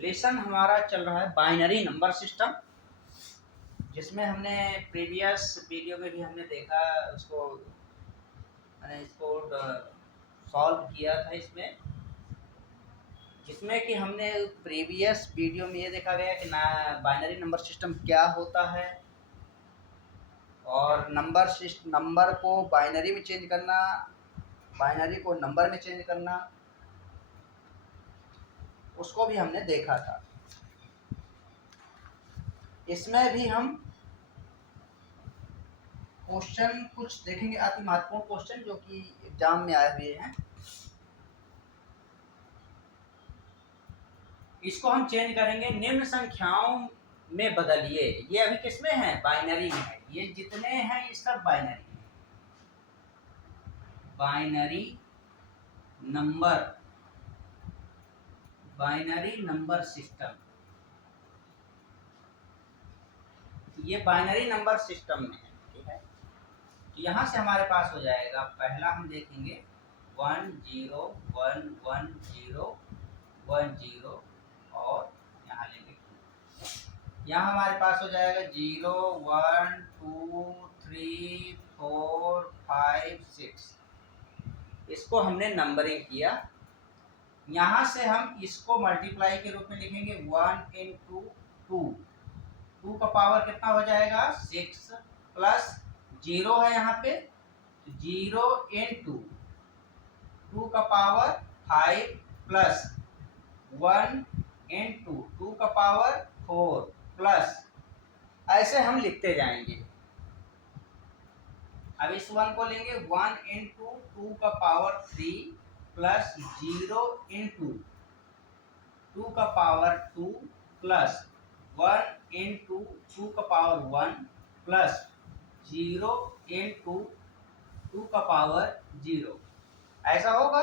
Lesson हमारा चल रहा है बाइनरी नंबर सिस्टम, जिसमें हमने प्रीवियस वीडियो में भी हमने देखा उसको, मैंने इसको सॉल्व किया था इसमें, जिसमें कि हमने प्रीवियस वीडियो में ये देखा गया कि ना बाइनरी नंबर सिस्टम क्या होता है और नंबर को बाइनरी में चेंज करना, बाइनरी को नंबर में चेंज करना, उसको भी हमने देखा था। इसमें भी हम क्वेश्चन कुछ देखेंगे, अति महत्वपूर्ण क्वेश्चन जो कि एग्जाम में आए हुए हैं। इसको हम चेंज करेंगे, निम्न संख्याओं में बदलिए। ये अभी किसमें है? बाइनरी में है। ये जितने हैं ये सब बाइनरी है। बाइनरी नंबर सिस्टम, ये बाइनरी नंबर सिस्टम में है। ठीक है, तो यहाँ से हमारे पास हो जाएगा, पहला हम देखेंगे 1 0 1 1 0 1 0 और यहाँ लेंगे 2। यहाँ हमारे पास हो जाएगा 0 1 2 3 4 5 6। इसको हमने नंबरिंग किया। यहाँ से हम इसको मल्टीप्लाई के रूप में लिखेंगे 1 इंटू 2। 2 का पावर कितना हो जाएगा? 6 प्लस 0 है यहाँ पे, 0 इंटू 2 का पावर 5 प्लस 1 इंटू 2 का पावर 4 प्लस, ऐसे हम लिखते जाएंगे। अब इस 1 को लेंगे 1 इंटू 2 का पावर 3 प्लस 0 इंटू 2 का पावर 2 प्लस 1 इंटू 2 का पावर 1 प्लस 0 इंटू 2 का पावर 0। ऐसा होगा।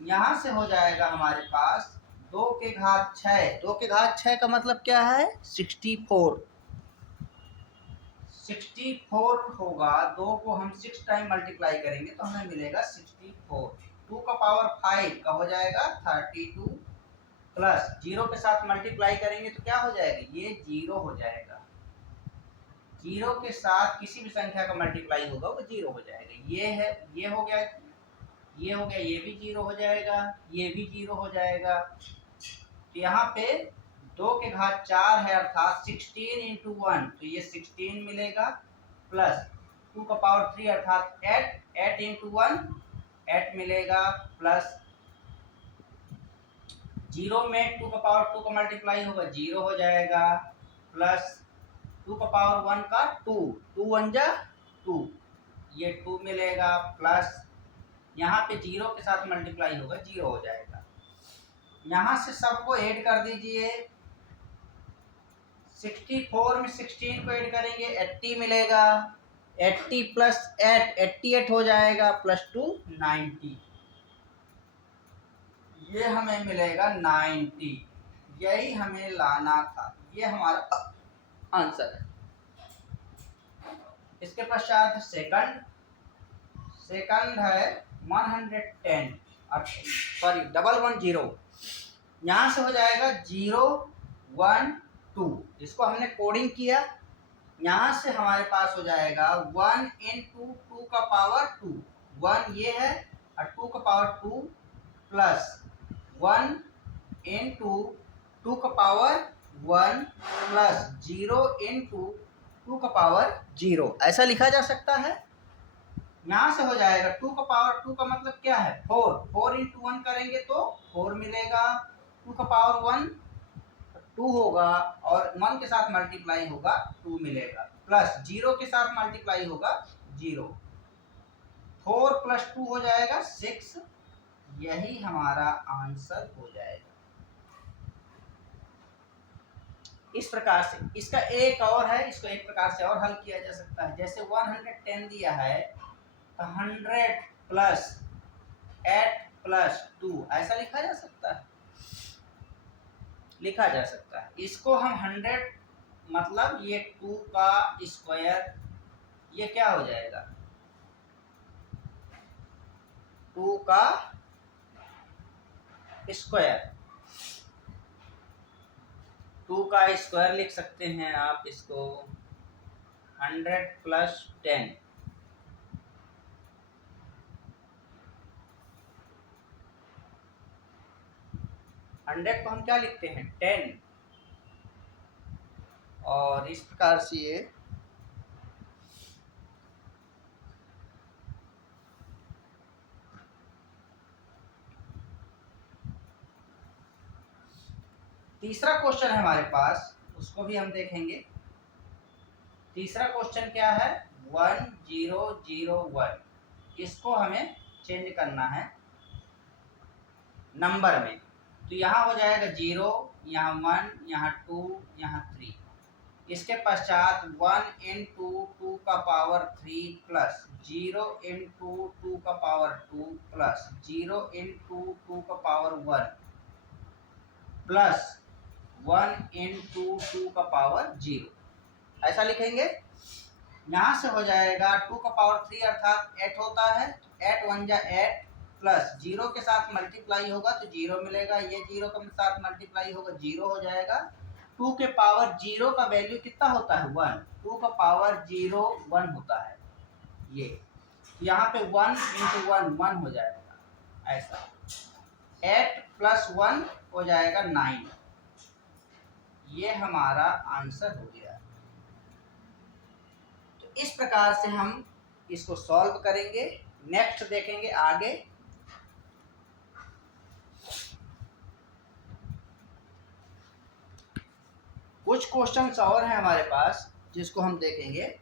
यहाँ से हो जाएगा हमारे पास 2 के घात 6। 2 के घात 6 का मतलब क्या है? 64। 64 होगा। 2 को हम 6 टाइम मल्टीप्लाई करेंगे तो हमें मिलेगा 64। 2 का पावर 5 का हो जाएगा 32 प्लस 0 के साथ मल्टीप्लाई करेंगे तो क्या हो जाएगा? ये 0 हो जाएगा। 0 के साथ किसी भी संख्या का मल्टीप्लाई होगा वो 0 हो जाएगा। ये है, ये हो गया, ये हो गया, ये भी 0 हो जाएगा, ये भी 0 हो जाएगा। तो यहाँ पे 2 के घात 4 है अर्थात 16 इंटू 1, तो ये 16 मिलेगा प्लस 2 का पावर 3 अर्थात 8 इंटू 1 8 मिलेगा प्लस 0 में 2 का पावर 2 का मल्टीप्लाई होगा 0 हो जाएगा प्लस 2 का पावर 1 का 2, 2 1 जा 2, ये 2 मिलेगा प्लस यहाँ पे 0 के साथ मल्टीप्लाई होगा 0 हो जाएगा। यहाँ से सबको ऐड कर दीजिए। 64 में 16 को ऐड करेंगे 80 मिलेगा। 80 प्लस 8 88 हो जाएगा प्लस 2 90। ये हमें मिलेगा 90। यही हमें लाना था। ये हमारा आंसर है। इसके पश्चात सेकंड है 110, सॉरी 110। यहाँ से हो जाएगा 0 1 2। इसको हमने कोडिंग किया। यहाँ से हमारे पास हो जाएगा 1 इंटू 2 का पावर 2, 1 ये है और 2 का पावर 2 प्लस 1 इंटू 2 का पावर 1 प्लस 0 इंटू 2 का पावर 0, ऐसा लिखा जा सकता है। यहाँ से हो जाएगा 2 का पावर 2 का मतलब क्या है? 4। 4 इंटू 1 करेंगे तो 4 मिलेगा। 2 का पावर 1 2 होगा और 1 के साथ मल्टीप्लाई होगा 2 मिलेगा प्लस 0 के साथ मल्टीप्लाई होगा 0। 4 प्लस 2 हो जाएगा 6। यही हमारा आंसर हो जाएगा। इस प्रकार से इसका एक और है, इसको एक प्रकार से और हल किया जा सकता है। जैसे 110 दिया है तो 100 प्लस 8 प्लस 2, ऐसा लिखा जा सकता है, लिखा जा सकता है। इसको हम 100 मतलब ये 2 का स्क्वायर, ये क्या हो जाएगा? 2 का स्क्वायर 2 का स्क्वायर लिख सकते हैं आप इसको 100 प्लस 10। हंड्रेड को हम क्या लिखते हैं 10, और इस प्रकार से ये तीसरा क्वेश्चन है हमारे पास, उसको भी हम देखेंगे। तीसरा क्वेश्चन क्या है 1001, इसको हमें चेंज करना है नंबर में। तो यहाँ हो जाएगा 0, यहाँ 1, यहाँ 2, यहाँ 3। इसके पश्चात 1 इंटू 2 का पावर 3 प्लस 0 इंटू 2 का पावर 2 प्लस 0 इंटू 2 का पावर 1 प्लस 1 इंटू 2 का पावर 0, ऐसा लिखेंगे। यहाँ से हो जाएगा 2 का पावर 3 अर्थात 8 होता है, 8 1 जा 8 प्लस 0 के साथ मल्टीप्लाई होगा तो 0 मिलेगा, ये 0 के साथ मल्टीप्लाई होगा 0 हो जाएगा। 2 के पावर 0 का वैल्यू कितना होता है 1, 2 का पावर 0 1 होता है, ये यहाँ पे 1 इंटू 1 1 हो जाएगा, ऐसा 8 प्लस 1 हो जाएगा 9। ये हमारा आंसर हो गया। तो इस प्रकार से हम इसको सॉल्व करेंगे। नेक्स्ट देखेंगे आगे। कुछ क्वेश्चंस और हैं हमारे पास जिसको हम देखेंगे।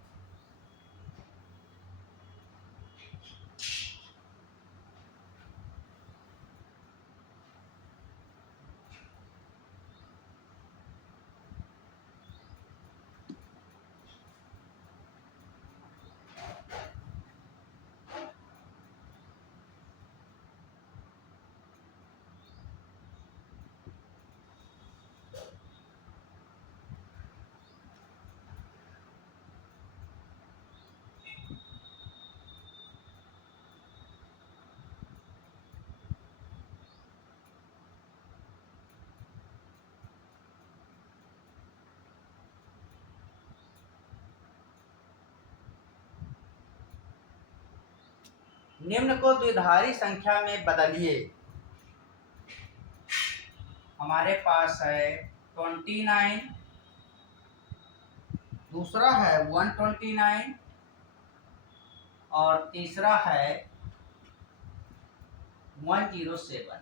निम्न को द्विधारी संख्या में बदलिए। हमारे पास है 29, दूसरा है 129 और तीसरा है 107।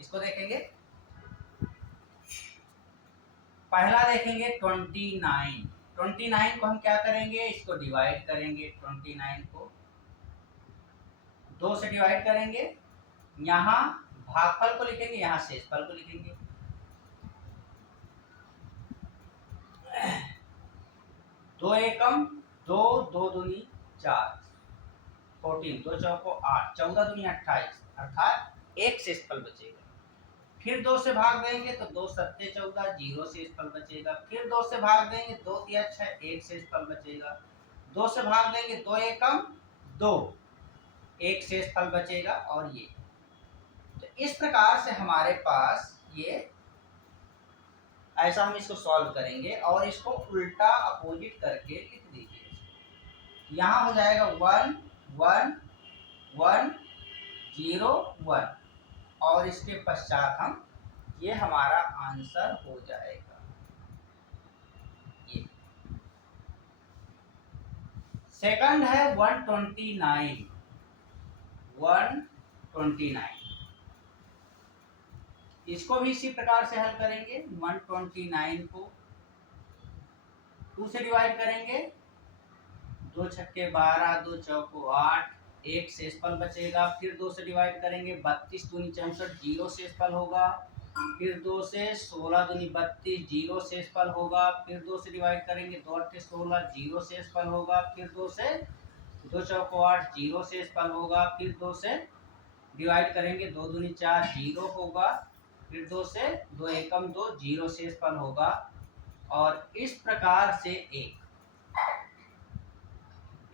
इसको देखेंगे। पहला देखेंगे 29। 29 को हम क्या करेंगे, इसको डिवाइड करेंगे। 29 को 2 से डिवाइड करेंगे, यहाँ भागफल को लिखेंगे, यहाँ शेषफल को लिखेंगे। 2 एकम 2, 2 दूनी 4, 14, 2 चौको 8, 14 दूनी 28, अर्थात एक शेषफल बचेगा। फिर 2 से भाग देंगे तो 2 सत्ते 14, 0 शेषफल बचेगा। फिर 2 से भाग देंगे, 2 तिया 6, 1 शेषफल बचेगा। 2 से भाग देंगे, 2 एकम 2, एक शेषफल बचेगा। और ये तो इस प्रकार से हमारे पास ये ऐसा हम इसको सॉल्व करेंगे और इसको उल्टा अपोजिट करके लिख दीजिए। यहाँ हो जाएगा 1 1 1 0 1 और इसके पश्चात हम ये हमारा आंसर हो जाएगा। ये सेकंड है 129। 129 इसको भी इसी प्रकार से हल करेंगे। 129 को 2 से डिवाइड करेंगे, 2 छक्के 12, 2 चौको 8, एक शेषफल बचेगा। फिर 2 से डिवाइड करेंगे, 32 दूनी 64, 0 शेषफल होगा। फिर 2 से 16 दूनी 32, 0 शेषफल होगा। फिर 2 से डिवाइड करेंगे, 2 अट्ठे 16, 0 शेषफल होगा। फिर 2 से 2 चौको 8, 0 शेषफल होगा। फिर 2 से डिवाइड करेंगे, 2 दूनी 4, 0 होगा। फिर 2 से 2 एकम 2, 0 शेषफल होगा। और इस प्रकार से एक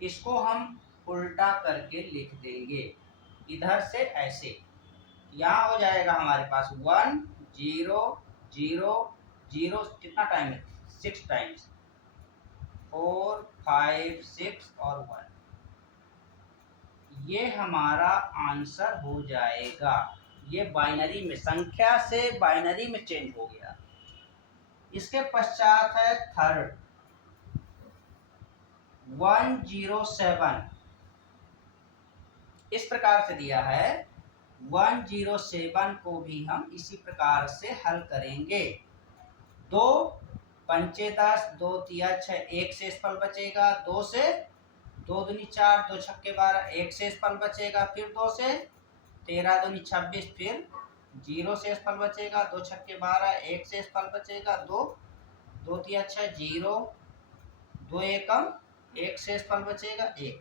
इसको हम उल्टा करके लिख देंगे, इधर से ऐसे। यहाँ हो जाएगा हमारे पास 1 0 0 जीरो कितना टाइम है, 6 टाइम्स, 4 5 6 और 1, ये हमारा आंसर हो जाएगा। ये बाइनरी में, संख्या से बाइनरी में चेंज हो गया। इसके पश्चात है थर्ड 107, इस प्रकार से दिया है। 107 को भी हम इसी प्रकार से हल करेंगे। 2 पंचे 10, 2 तिया 6, 1 शेष फल बचेगा। 2 से 2 दूनी 4, 2 छक्के 12, 1 शेष फल बचेगा। फिर 2 से 13 दूनी 26, फिर 0 शेष फल बचेगा। 2 छक्के 12, 1 शेष फल बचेगा। 2 2 तिया 6, 0, 2 एकम 1 शेष फल बचेगा 1।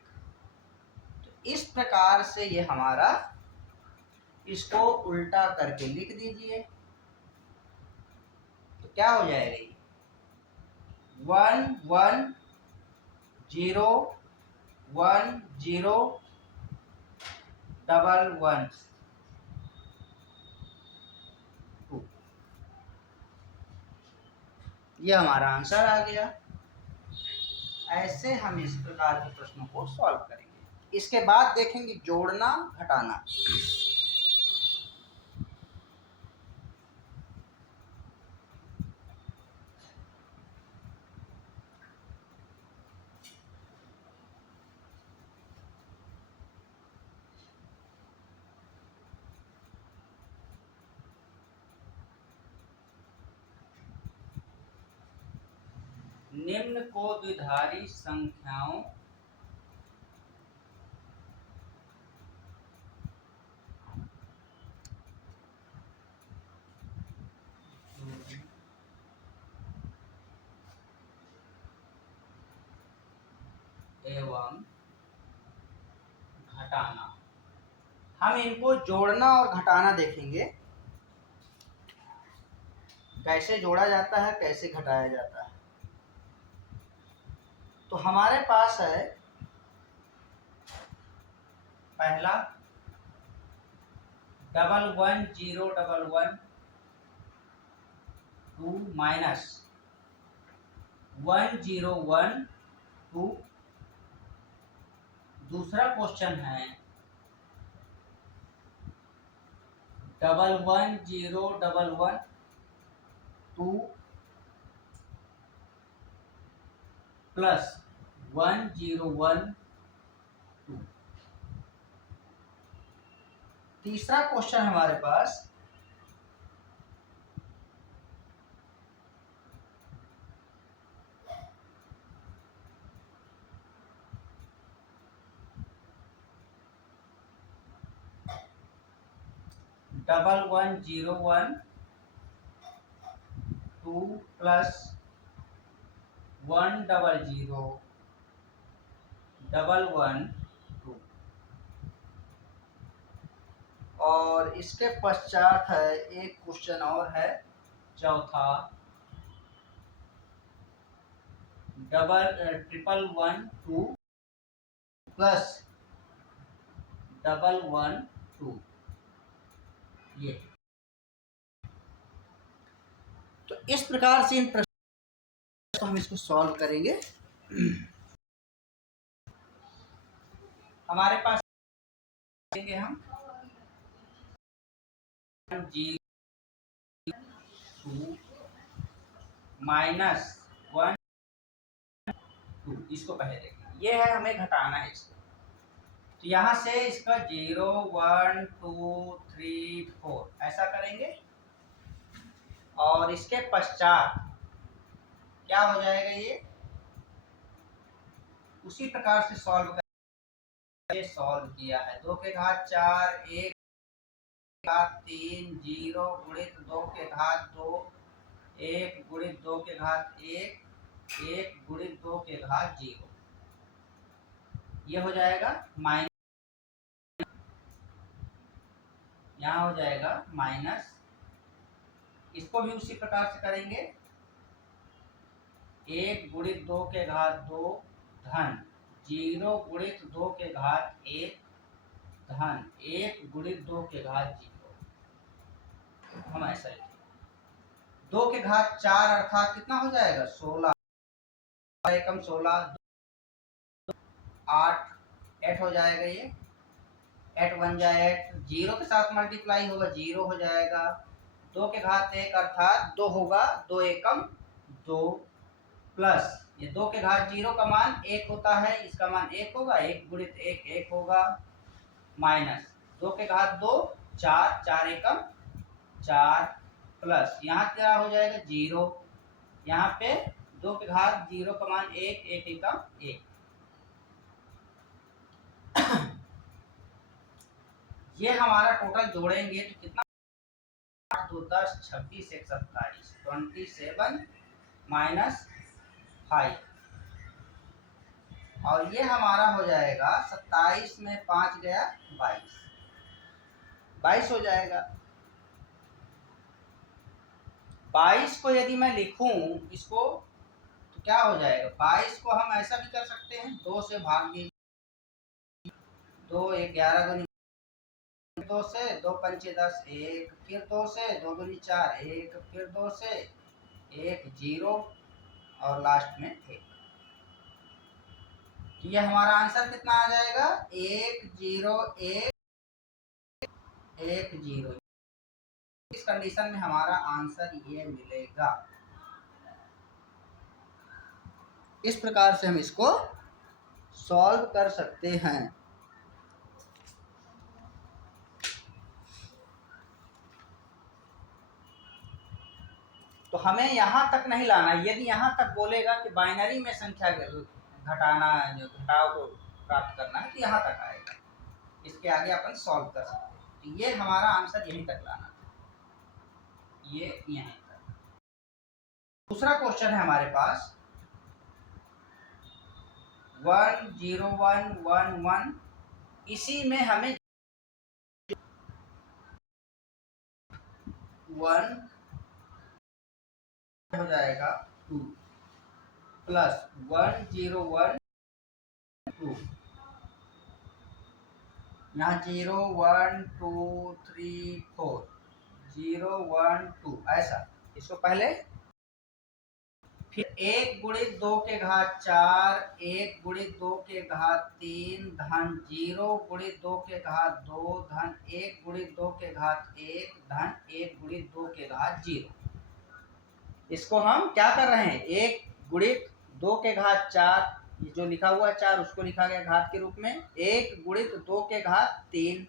तो इस प्रकार से ये हमारा, इसको उल्टा करके लिख दीजिए तो क्या हो जाएगा ये 1 1 0 1 0 1 1 2। ये हमारा आंसर आ गया। ऐसे हम इस प्रकार के प्रश्नों को सॉल्व करेंगे। इसके बाद देखेंगे जोड़ना घटाना। निम्न को द्विधारी संख्याओं एवं घटाना। हम इनको जोड़ना और घटाना देखेंगे, कैसे जोड़ा जाता है, कैसे घटाया जाता है। तो हमारे पास है पहला 1 1 0 1 1 2 माइनस 1 0 1 2। दूसरा क्वेश्चन है 1 1 0 1 1 2 प्लस 1 0 1 2। तीसरा क्वेश्चन हमारे पास 1 1 0 1 2 प्लस 1 0 0 1 1 2। और इसके पश्चात है एक क्वेश्चन और है, चौथा 1 1 2 प्लस 1 1 2। ये तो इस प्रकार से इन प्रश्नों को हम इसको सॉल्व करेंगे। हमारे पास हम माइनस 1 2, इसको पहले देखेंगे। ये है, हमें घटाना है इसको। तो यहाँ से इसका 0 1 2 3 4 ऐसा करेंगे और इसके पश्चात क्या हो जाएगा, ये उसी प्रकार से सॉल्व करेंगे। सॉल्व किया है 2 के घात 4 1 घात 3 0 गुणित 2 के घात 2 1 गुणित 2 के घात 1 1 गुणित 2 के घात 0। ये हो जाएगा माइनस, यहाँ हो जाएगा माइनस। इसको भी उसी प्रकार से करेंगे 1 गुणित 2 के घात 2 धन 0 गुणित 2 के घात 1 धन 1 गुणित 2 के घात 0। हम ऐसा लिखेंगे 2 के घात 4 अर्थात कितना हो जाएगा 16, एकम 16, 8 8 हो जाएगा, ये 8 बन जाए 8, 0 के साथ मल्टीप्लाई होगा 0 हो जाएगा, 2 के घात 1 अर्थात 2 होगा, 2 एकम 2, प्लस ये 2 के घात 0 का मान 1 होता है, इसका मान 1 होगा, 1 गुणित 1 1 होगा, माइनस 2 के घात 2 4, 4 एकम 4, प्लस यहाँ क्या हो जाएगा 0, यहाँ पे 2 के घात 0 का मान 1, 1 एकम 1। ये हमारा टोटल जोड़ेंगे तो कितना 8 2 10 26 1 27, 27 माइनस 5, और ये हमारा हो जाएगा 27 में 5 गया 22, 22 हो जाएगा। 22 को यदि मैं लिखूं इसको तो क्या हो जाएगा, 22 को हम ऐसा भी कर सकते हैं 2 से भाग दीजिए, 2 11 गुनी 2 से 2 पंचे 10 1, फिर 2 से 2 गुनी 4 1, फिर 2 से 1 0 और लास्ट में 1। ये हमारा आंसर कितना आ जाएगा 1 0 1 1 0। इस कंडीशन में हमारा आंसर ये मिलेगा। इस प्रकार से हम इसको सॉल्व कर सकते हैं। तो हमें यहाँ तक नहीं लाना, यदि यहाँ तक बोलेगा कि बाइनरी में संख्या घटाना, जो घटाव को प्राप्त करना है, तो यहाँ तक आएगा, इसके आगे अपन सॉल्व कर सकते हैं। तो ये हमारा आंसर यहीं तक लाना था, ये यहीं तक। दूसरा क्वेश्चन है हमारे पास 1 0 1 1 1, इसी में हमें 1 हो जाएगा 2 प्लस 1 0 1 2, यहाँ 0 1 2 3 4 0 1 2 ऐसा, इसको पहले, फिर 1 गुणित 2 के घात 4, 1 गुणित 2 के घात 3 धन 0 गुणित 2 के घात 2 धन 1 गुणित 2 के घात 1 धन 1 गुणित 2 के घात 0। इसको हम क्या कर रहे हैं, 1 गुणित 2 के घात 4, ये जो लिखा हुआ 4 उसको लिखा गया घात के रूप में, 1 गुणित 2 के घात 3,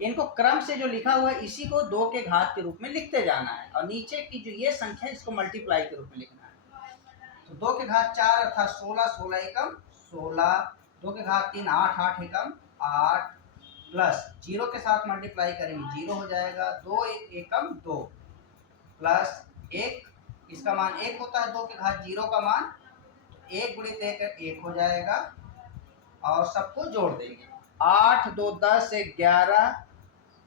इनको क्रम से जो लिखा हुआ है इसी को 2 के घात के रूप में लिखते जाना है, और नीचे की जो ये संख्या इसको मल्टीप्लाई के रूप में लिखना है। तो 2 के घात 4 अर्थात 16, 16 एकम 16, 2 के घात 3 8, 8 एकम 8, प्लस 0 के साथ मल्टीप्लाई करेंगे 0 हो जाएगा, 2 1 एकम 2, प्लस 1, इसका मान 1 होता है 2 के घात 0 का मान, तो 1 गुणित 1 हो जाएगा, और सबको जोड़ देंगे 8 2 10 11,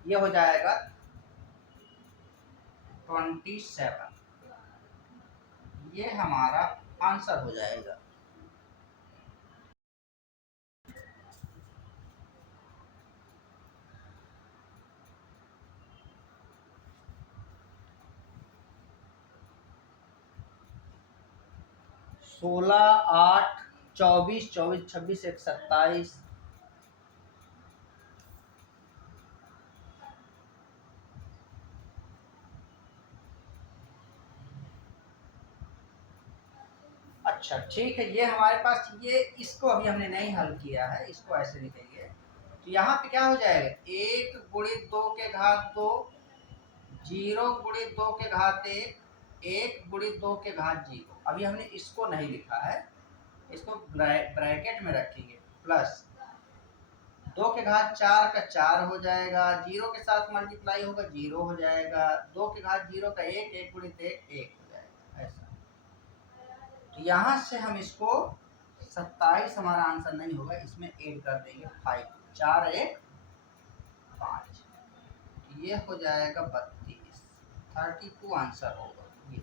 ये हो जाएगा 27, ये हमारा आंसर हो जाएगा। सोलह 8 24 24 26 1 27, अच्छा ठीक है, ये हमारे पास, ये इसको अभी हमने नहीं हल किया है, इसको ऐसे लिखेंगे। तो यहाँ पे क्या हो जाएगा 1 गुणित 2 के घात 2, 0 गुणित 2 के घात 1, 1 गुणित 2 के घात 0। अभी हमने इसको नहीं लिखा है, इसको ब्रैकेट में रखेंगे, प्लस 2 के घात 4 का 4 हो जाएगा, 0 के साथ मल्टीप्लाई होगा 0 हो जाएगा, 2 के घात 0 का 1, 1 गुणित 1 1 हो जाएगा, ऐसा। तो यहाँ से हम इसको 27 हमारा आंसर नहीं होगा, इसमें ऐड कर देंगे 5, 4 1 5, ये हो जाएगा 32, 32 आंसर होगा ये।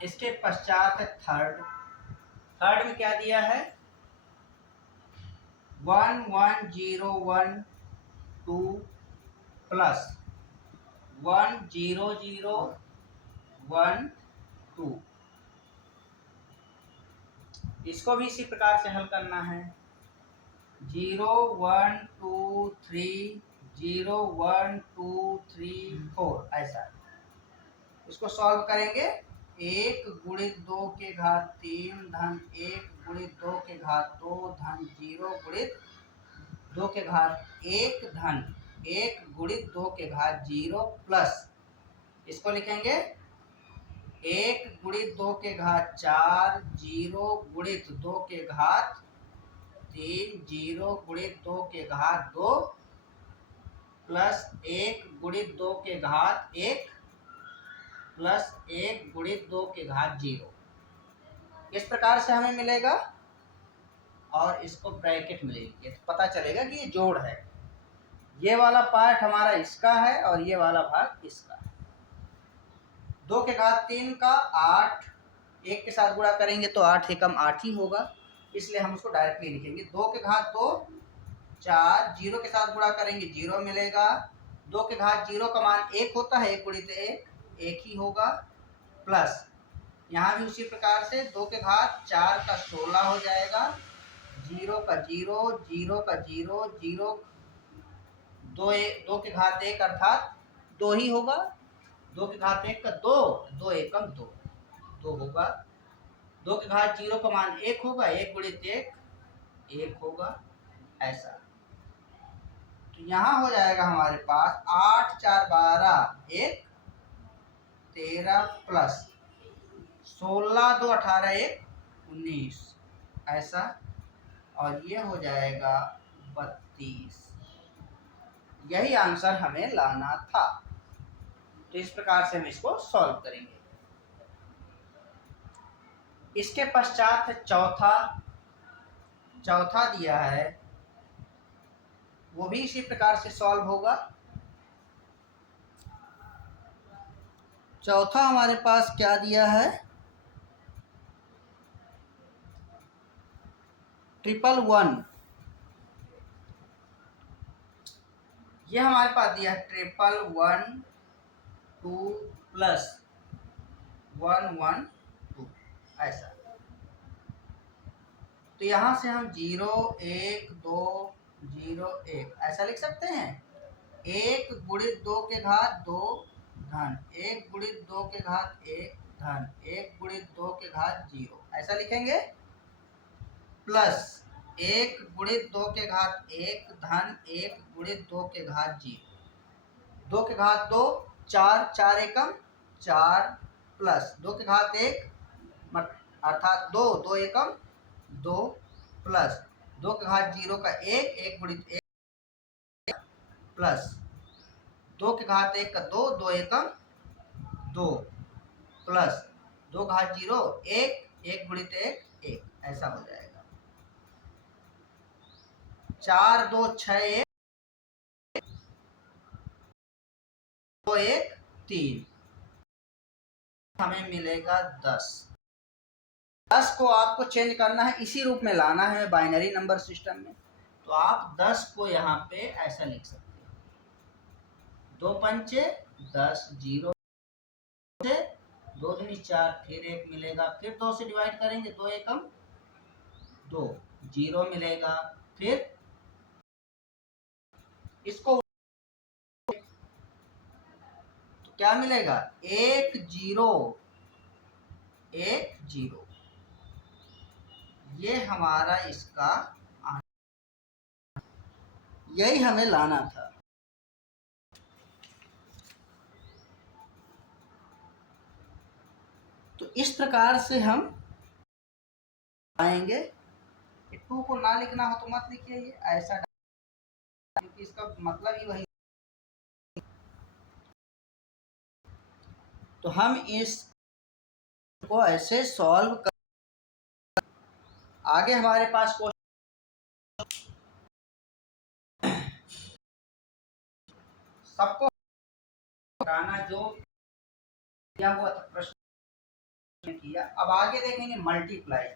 इसके पश्चात है थर्ड में क्या दिया है 1 1 0 1 2 प्लस 1 0 0 1 2। इसको भी इसी प्रकार से हल करना है। 0 1 2 3 0 1 2 3 4 ऐसा। इसको सॉल्व करेंगे। 1 गुणित 2 के घात 3 धन 1 गुणित 2 के घात 2 धन 0 गुणित 2 के घात 1 धन 1 गुणित 2 के घात 0 प्लस, इसको लिखेंगे 1 गुणित 2 के घात 4 0 गुणित 2 के घात 3 0 गुणित 2 के घात 2 प्लस 1 गुणित 2 के घात 1 प्लस 1 गुणित 2 के घात 0। इस प्रकार से हमें मिलेगा और इसको ब्रैकेट मिलेगी, तो पता चलेगा कि ये जोड़ है। ये वाला पार्ट हमारा इसका है और ये वाला भाग इसका है। 2 के घात 3 का 8, 1 के साथ गुणा करेंगे तो 8 एकम 8 ही होगा, इसलिए हम उसको डायरेक्टली लिखेंगे। 2 के घात 2 4, 0 के साथ गुणा करेंगे 0 मिलेगा। 2 के घात 0 का मान 1 होता है, 1 गुणित 1 1 ही होगा, प्लस यहाँ भी उसी प्रकार से 2 के घात 4 का 16 हो जाएगा, 0 का 0 0 का 0 0 2 के घात 1 अर्थात 2 ही होगा। 2 के घात 1 का 2 2 एकम 2 2 होगा। 2 के घात 0 का मान 1 होगा, 1 गुणित 1 1 होगा ऐसा। तो यहाँ हो जाएगा हमारे पास 8 4 12 1 13 प्लस 16 2 18 1 19 ऐसा, और ये हो जाएगा 32। यही आंसर हमें लाना था। तो इस प्रकार से हम इसको सॉल्व करेंगे। इसके पश्चात चौथा दिया है, वो भी इसी प्रकार से सॉल्व होगा। चौथा हमारे पास क्या दिया है, 111। ये हमारे पास दिया है 111 2 प्लस 112 ऐसा। तो यहाँ से हम 0 1 2 0 1 ऐसा लिख सकते हैं। 1 गुणित 2 के घात 2 धन 1 गुणित 2 के घात 1 धन 1 गुणित 2 के घात 0 ऐसा लिखेंगे, प्लस 1 गुणित 2 के घात 1 धन 1 गुणित 2 के घात 0। 2 के घात 2 4 4 एकम 4 प्लस 2 के घात 1 अर्थात 2 2 एकम 2 प्लस 2 के घात 0 का 1 1 गुणित 1 प्लस 2 के घात 1 का 2 2 एकम 2 प्लस 2 घात 0 1 1 गुणित 1 1 ऐसा हो जाएगा। 4 2 6 1 2 1 3 हमें मिलेगा 10। 10 को आपको चेंज करना है, इसी रूप में लाना है बाइनरी नंबर सिस्टम में। तो आप 10 को यहाँ पे ऐसा लिख सकते हैं, 2 पंचे 10 0 से 2 दूनी 4 फिर 1 मिलेगा, फिर 2 से डिवाइड करेंगे 2 एकम 2 0 मिलेगा, फिर इसको तो क्या मिलेगा 1 0 1 0। ये हमारा इसका यही हमें लाना था। तो इस प्रकार से हम आएंगे। 2 को ना लिखना हो तो मत लिखिए, ये ऐसा, क्योंकि इसका मतलब ही वही। तो हम इस को ऐसे सॉल्व कर, आगे हमारे पास सबको कराना जो किया हुआ था प्रश्न किया। अब आगे देखेंगे मल्टीप्लाई।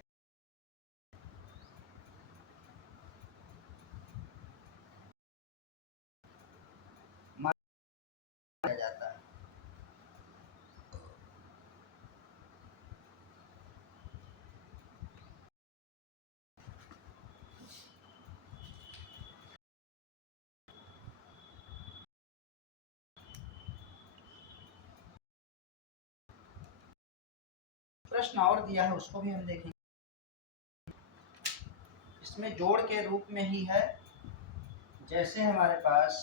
जाता है प्रश्न और दिया है उसको भी हम देखेंगे। इसमें जोड़ के रूप में ही है। जैसे हमारे पास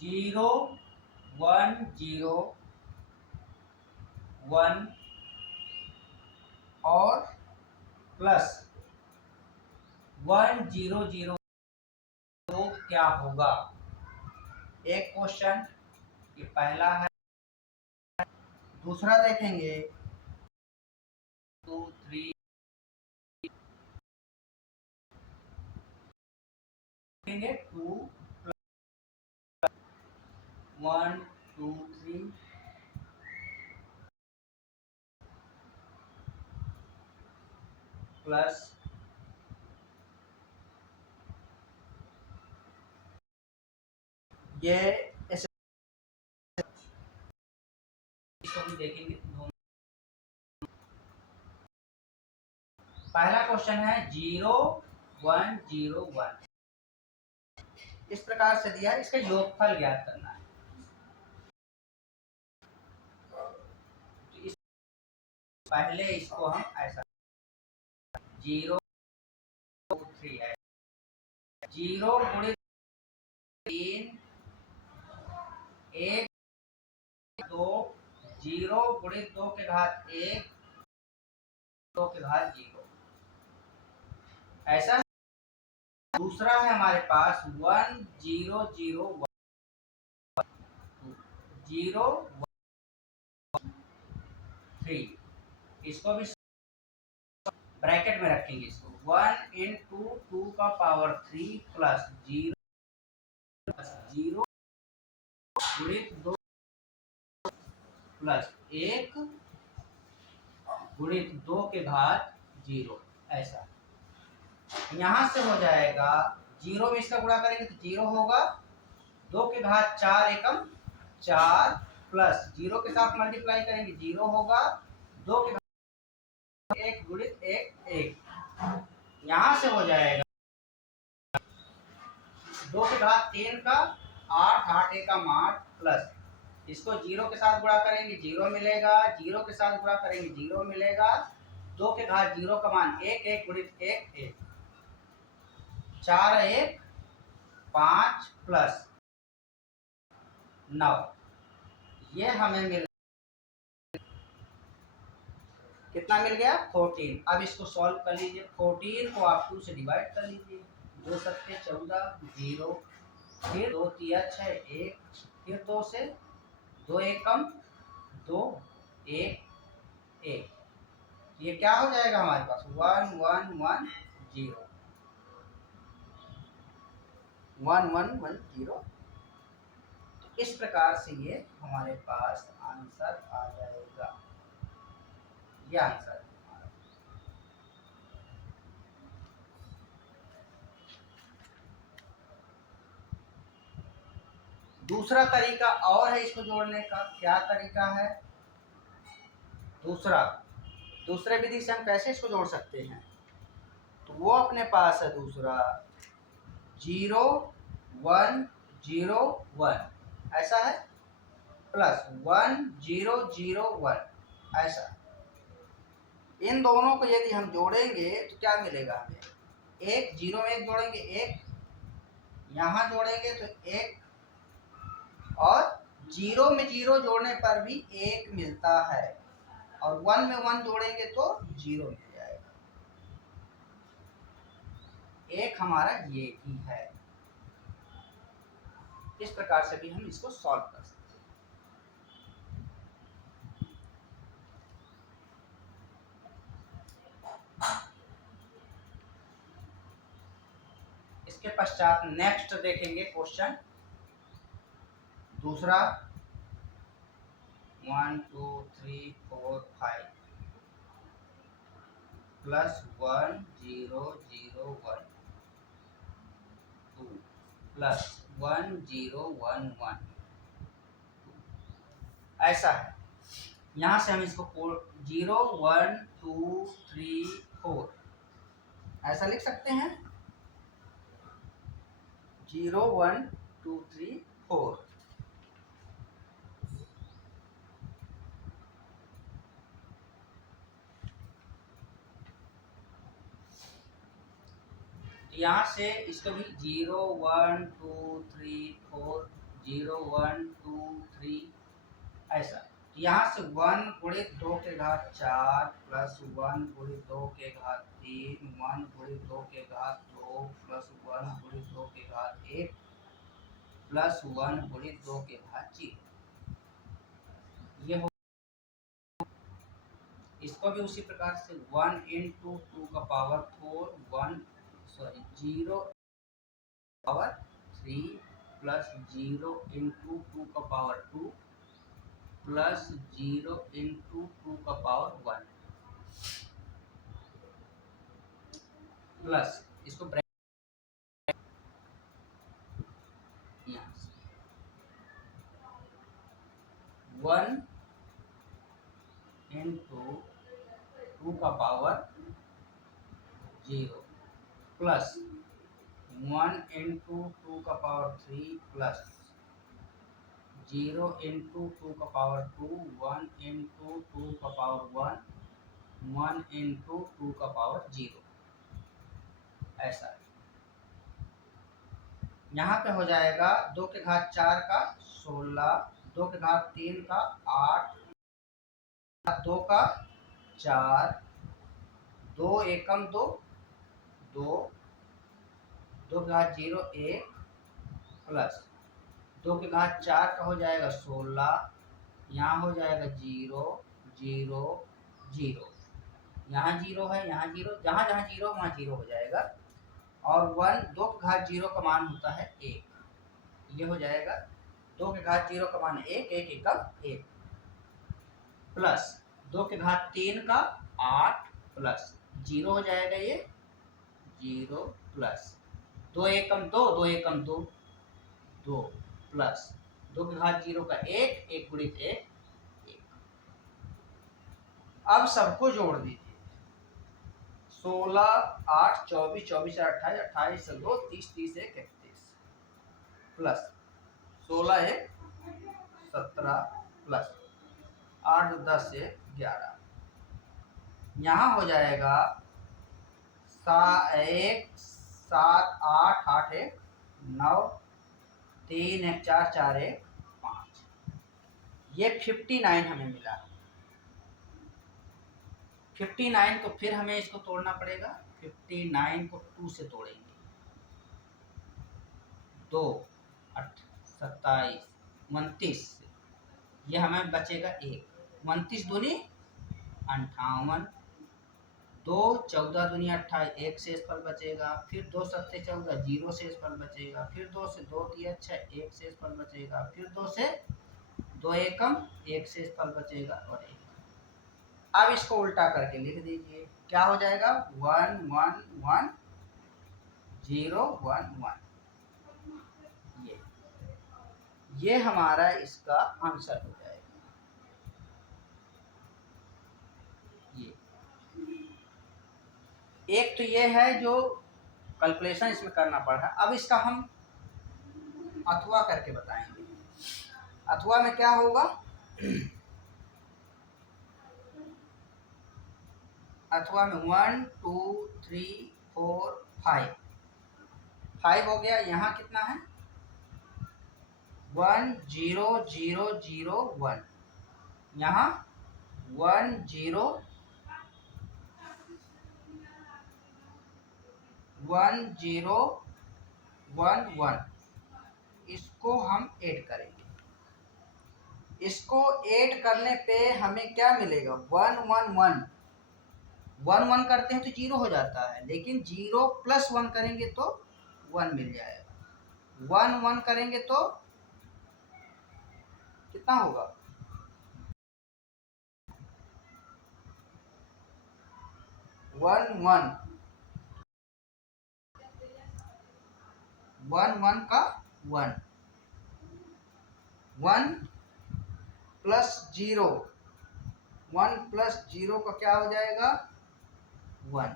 0 1 0 1 और प्लस 1 0 0 तो क्या होगा। एक क्वेश्चन ये पहला है। दूसरा देखेंगे 2 3 देखेंगे 2 1 2 3 प्लस ये ऐसे इसको भी देखेंगे। पहला क्वेश्चन है 0 1 0 1 इस प्रकार से दिया है। इसका योगफल ज्ञात करना है। तो इस पहले इसको हम ऐसा 0 2 3 है 0 गुणित 3 1 2 0 गुणित 2 के घात 1 2 के घात 0 ऐसा। दूसरा है हमारे पास 1 0 0 0 3 इसको भी ब्रैकेट में रखेंगे। इसको 1 इंटू 2 का पावर 3 प्लस 0 0 गुणित 2 प्लस 1 गुणित 2 के घात 0 ऐसा। यहां से हो जाएगा 0 में इसका गुणा करेंगे तो 0 होगा। 2 के घात 4 एकम 4 प्लस 0 के साथ मल्टीप्लाई करेंगे 0 होगा। 2 के घात 1 गुणित 1 1 यहां से हो जाएगा 2 के घात 3 का 8 8 एकम 8 प्लस इसको 0 के साथ गुणा करेंगे 0 मिलेगा। 0 के साथ गुणा करेंगे 0 मिलेगा। 2 के घात 0 का मान 1 1 गुणित 1 1 4 1 5 प्लस 9 ये हमें मिल कितना मिल गया 14। अब इसको सॉल्व कर लीजिए। 14 को आप 2 से डिवाइड कर लीजिए। 2 सत्ते 14 0 फिर 2 तिया 6 1 फिर 2 से 2 एकम 2 1 1 ये क्या हो जाएगा हमारे पास 1 1 1 0 1 1 1 0। तो इस प्रकार से ये हमारे पास आंसर आ जाएगा। ये आंसर दूसरा तरीका और है इसको जोड़ने का। क्या तरीका है दूसरे विधि से हम कैसे इसको जोड़ सकते हैं। तो वो अपने पास है दूसरा 0 1 0 1 ऐसा है प्लस 1 0 0 1 ऐसा। इन दोनों को यदि हम जोड़ेंगे तो क्या मिलेगा हमें। एक 0 में 1 जोड़ेंगे 1 यहाँ जोड़ेंगे तो 1 और 0 में 0 जोड़ने पर भी 1 मिलता है और 1 में 1 जोड़ेंगे तो 0 मिल जाएगा। एक हमारा ये भी है। इस प्रकार से भी हम इसको सॉल्व कर सकते हैं। इसके पश्चात नेक्स्ट देखेंगे क्वेश्चन दूसरा 1 2 3 4 5 प्लस 1 0 0 1 2 प्लस 1 0 1 1 ऐसा है। यहाँ से हम इसको 0 1 2 3 4 ऐसा लिख सकते हैं 0 1 2 3 4। यहाँ से इसको भी 0 1 2 3 4 0 1 2 3 ऐसा। यहाँ से 1 गुणित 2 के घात 4 प्लस 1 गुणित 2 के घात 3 1 गुणित 2 के घात 2 प्लस 1 गुणित 2 के घात 1 प्लस 1 गुणित 2 के घात 0। ये हो, इसको भी उसी प्रकार से 1 इंटू 2 का पावर 4 0 पावर 3 प्लस 0 इंटू 2 का पावर 2 प्लस 0 इंटू 2 का पावर 1 प्लस इसको यहाँ से 1 इंटू 2 का पावर 0 प्लस 1 इंटू 2 का पावर 3 प्लस 0 इंटू 2 का पावर 2 1 इंटू 2 का पावर 1 1 इंटू 2 का पावर 0 ऐसा है। यहाँ पे हो जाएगा 2 के घात 4 का 16 2 के घात 3 का 8 2 का 4 2 एकम 2 2 2 के घात 0 1 प्लस 2 के घात 4 का हो जाएगा 16 यहाँ हो जाएगा 0 0 0 यहाँ 0 है यहाँ 0 जहाँ जहाँ 0 वहाँ 0 हो जाएगा और 1 2 के घात 0 का मान होता है 1। ये हो जाएगा 2 के घात 0 का मान 1 1 एकम 1 प्लस 2 के घात 3 का 8 प्लस 0 हो जाएगा ये 0 प्लस 2 एकम 2 2 एकम 2 2 प्लस 2 के घात 0 का 1 1 गुणित 1 1। अब सबको जोड़ दीजिए 16 8 24 24 से 28 28 से 2 30 30 से 31 प्लस 16 है 17 प्लस 8 10 से 11। यहाँ हो जाएगा 1 7 8 8 1 9 3 1 4 4 1 5। ये 59 हमें मिला। 59 को फिर हमें इसको तोड़ना पड़ेगा। 59 को 2 से तोड़ेंगे 2 8 27 29 ये हमें बचेगा 1 29 दूनी 58 2 14 दूनी 28 1 शेषफल बचेगा फिर 2 7 14 0 शेषफल बचेगा फिर 2 से 2 3 6 1 शेषफल बचेगा फिर 2 से 2 एकम 1 शेषफल बचेगा और 1। अब इसको उल्टा करके लिख दीजिए क्या हो जाएगा 1 1 1 0 1 1। ये हमारा इसका आंसर हो जाएगा। ये एक तो ये है जो कैलकुलेशन इसमें करना पड़ रहा है। अब इसका हम अथवा करके बताएंगे। अथवा में क्या होगा अथवा में 1 2 3 4 5 5 हो गया। यहाँ कितना है 1 0 0 0 1 यहाँ 1 0 1 0 1 1। इसको हम ऐड करेंगे। इसको ऐड करने पे हमें क्या मिलेगा 1 1 1 1 1 करते हैं तो 0 हो जाता है लेकिन 0 प्लस 1 करेंगे तो 1 मिल जाएगा। 1 1 करेंगे तो कितना होगा 1 1 1 1 का 1 1 प्लस 0 1 प्लस 0 का क्या हो जाएगा 1।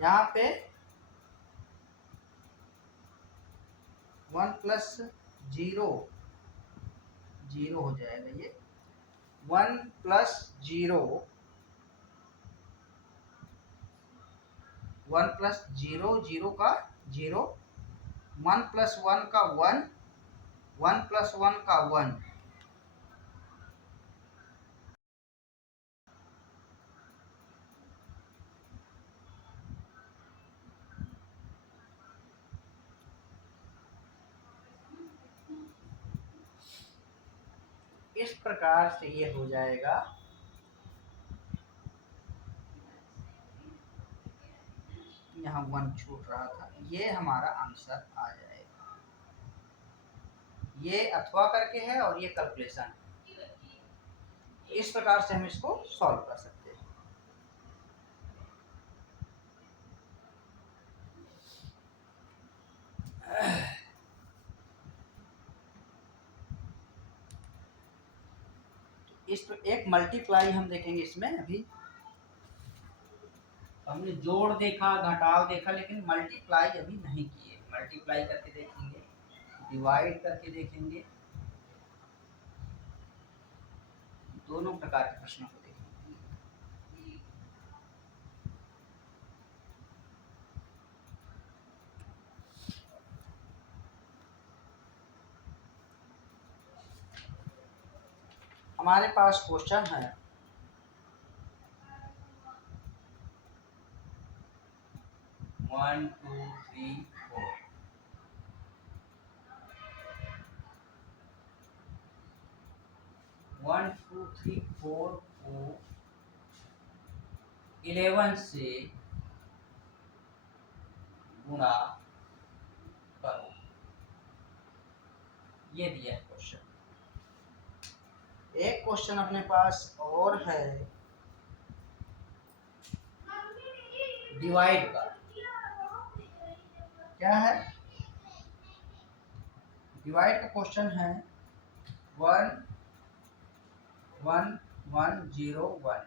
यहाँ पे 1 प्लस 0 0 हो जाएगा। ये 1 प्लस 0 1 प्लस 0 0 का 0, 1 प्लस 1 का 1, 1 प्लस 1 का 1। इस प्रकार से ये हो जाएगा। यहाँ 1 छूट रहा था, ये हमारा आंसर आ जाएगा। ये अथवा करके है और ये कैलकुलेशन। इस प्रकार से हम इसको सॉल्व कर सकते हैं। इस एक मल्टीप्लाई हम देखेंगे इसमें। अभी हमने जोड़ देखा, घटाव देखा, लेकिन मल्टीप्लाई अभी नहीं किए। मल्टीप्लाई करके देखेंगे, डिवाइड करके देखेंगे, दोनों प्रकार के प्रश्नों को देखेंगे। हमारे पास क्वेश्चन है 1 2 3 4। 1 2 3 4 को 11 से गुणा करो, ये दिया है क्वेश्चन। एक क्वेश्चन अपने पास और है डिवाइड का। क्या है? डिवाइड का क्वेश्चन है 1 1 1 0 1।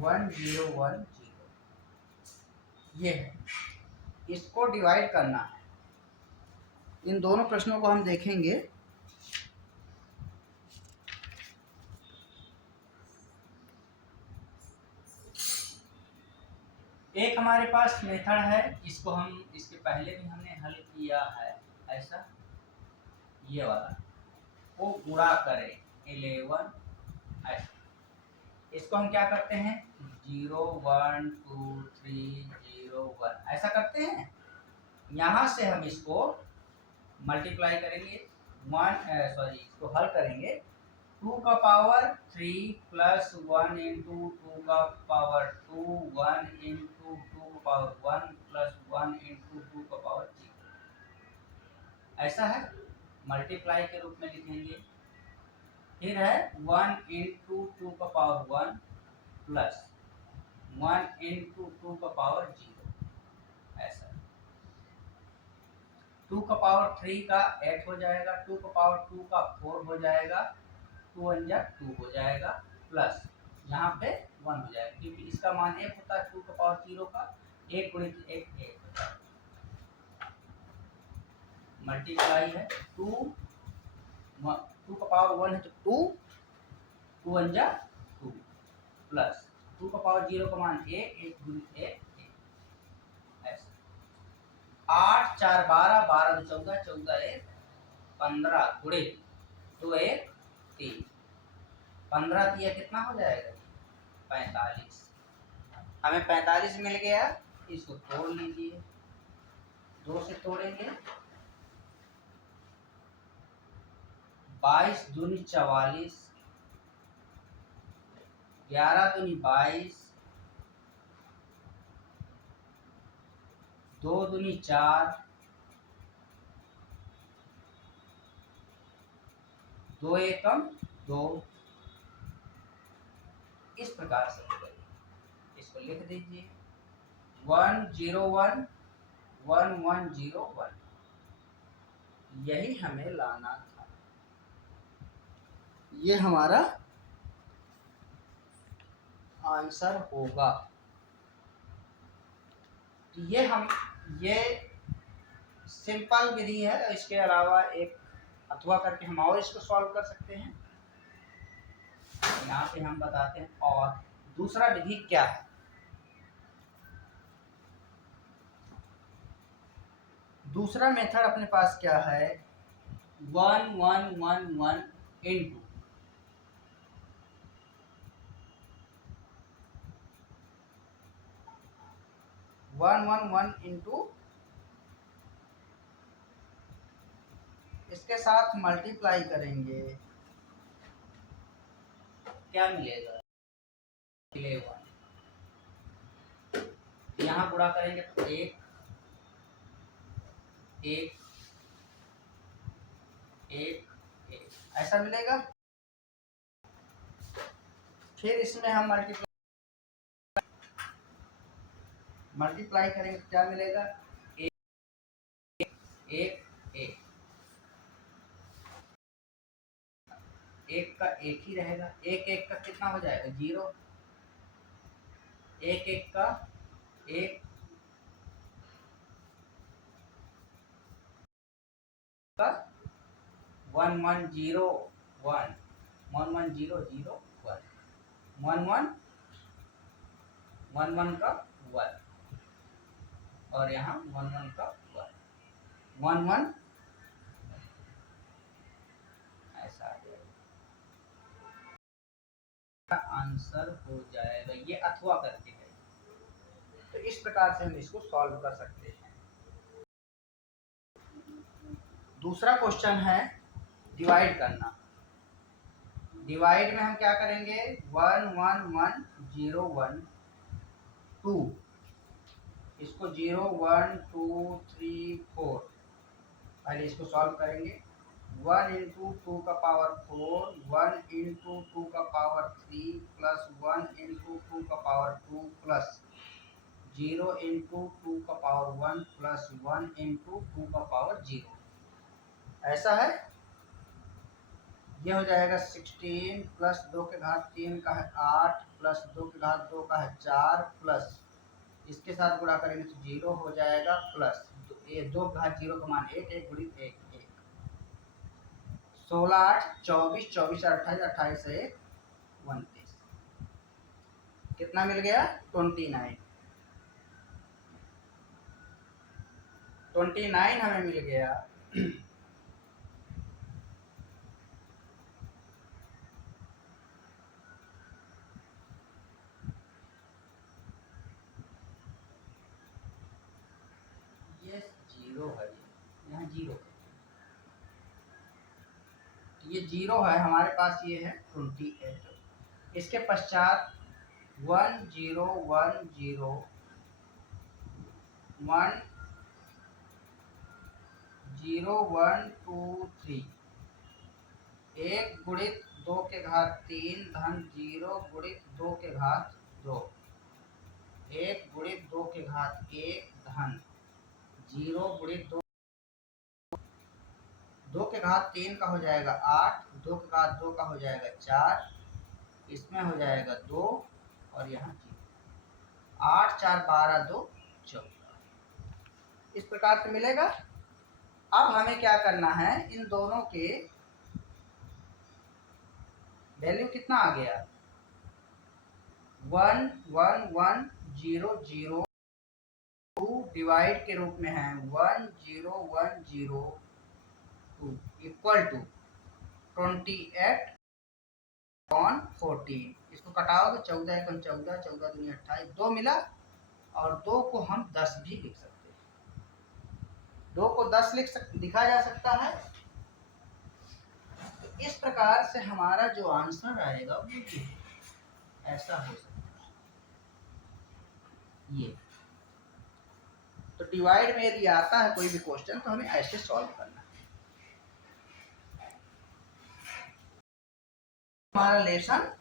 1 0 1 0, ये है। इसको डिवाइड करना है। इन दोनों प्रश्नों को हम देखेंगे। एक हमारे पास मेथड है, इसको हम इसके पहले भी हमने हल किया है। ऐसा ये वाला वो गुणा करें 11, ऐसा। इसको हम क्या करते हैं 0 1 2 3 0 1 ऐसा करते हैं। यहाँ से हम इसको मल्टीप्लाई करेंगे, इसको हल करेंगे। 2 का पावर 3 प्लस 1 इंटू 2 का पावर 2, 1 इंटू 2 का पावर 1 प्लस 1 इंटू 2 का पावर 0, ऐसा है। मल्टीप्लाई के रूप में लिखेंगे। फिर है 1 इंटू 2 का पावर 1 प्लस 1 इंटू 2 का पावर 0, ऐसा। 2 का पावर 3 का 8 हो जाएगा, 2 का पावर 2 का 4 हो जाएगा, 2 1 जा 2 हो जाएगा, प्लस यहाँ पे 1 हो जाएगा, क्योंकि इसका मान 1 होता है। 2 का पावर 0 का 1 गुणित 1 1 होता है। मल्टीप्लाई है 2 का पावर 1 है तो 2, 2 1 जा 2, प्लस 2 का पावर 0 का मान 1 1 गुणित 1 1, ऐसा। 8 4 12 12 2 14 14 1 15 गुणित 2 1 3, 15 दिया कितना हो जाएगा 45। हमें 45 मिल गया। इसको तोड़ लीजिए, 2 से तोड़ेंगे 22 दूनी 44, 11 दूनी 22, 2 दूनी 4, 2 एकम 2, इस प्रकार से हो गई। इसको लिख दीजिए 1 0 1 1 1 0 1, यही हमें लाना था। ये हमारा आंसर होगा। ये सिंपल विधि है। इसके अलावा एक अथवा करके हम और इसको सॉल्व कर सकते हैं। यहाँ पे हम बताते हैं। और दूसरा विधि क्या है? दूसरा मेथड अपने पास क्या है? 1 1 1 1 इंटू 1 1 1 इंटू इसके साथ मल्टीप्लाई करेंगे, क्या मिलेगा? 11। यहाँ गुणा करेंगे तो 1 1 1 1 ऐसा मिलेगा। फिर इसमें हम मल्टीप्लाई करेंगे तो क्या मिलेगा? 1 1 1 1 का 1 ही रहेगा। 1 1 का कितना हो जाएगा? 0। 1 1 का 1 का 1 1 0 1 1 1 0 0 1 1 1 1 1 का 1 और यहाँ 1 1 का 1 1 1 ऐसा आ जाएगा। आंसर हो जाएगा। ये अथवा करके है, तो इस प्रकार से हम इसको सॉल्व कर सकते हैं। दूसरा क्वेश्चन है डिवाइड करना। डिवाइड में हम क्या करेंगे? 1 1 1 0 1 2, इसको 0 1 2 3 4, पहले इसको सॉल्व करेंगे। 1 इंटू 2 का पावर 4, 1 इंटू 2 का पावर 3 प्लस 1 इंटू 2 का पावर 2 प्लस 0 इंटू 2 का पावर 1 प्लस 1 इंटू 2 का पावर 0। ऐसा है। ये हो जाएगा 16 प्लस 2 के घात 3 का है 8 प्लस 2 के घात 2 का है 4 प्लस इसके साथ गुणा करेंगे तो 0 हो जाएगा प्लस ये 2 के घात 0 का मान 1 1 गुणित 1 1 16 8 24 24 28 28 से 29 कितना मिल गया? 29 29 हमें मिल गया। ये 0 है, यहाँ 0 ये 0 है हमारे पास। ये है 28। इसके पश्चात 1 0 1 0 1 0 1 2 3 1 गुणित 2 के घात 3 धन 0 गुणित 2 के घात 2 1 गुणित 2 के घात 1 धन 0 गुणित 2 के घात 3 का हो जाएगा 8, 2 के घात 2 का हो जाएगा 4, इसमें हो जाएगा 2 और यहाँ 0। 8 4 12 2 14 इस प्रकार से मिलेगा। अब हमें क्या करना है? इन दोनों के वैल्यू कितना आ गया? 1 1 1 0 0 2 डिवाइड के रूप में है 1 0 1 0 2 इक्वल टू 28 on 14। इसको कटाओगे 14 1 14 14 दूनी 28 2 मिला और 2 को हम 10 भी लिख सकते हैं। 2 को 10 लिखा जा सकता है। तो इस प्रकार से हमारा जो आंसर आएगा वो ऐसा हो सकता है। ये तो डिवाइड में यदि आता है कोई भी क्वेश्चन तो हमें ऐसे सॉल्व करना है। हमारा लेसन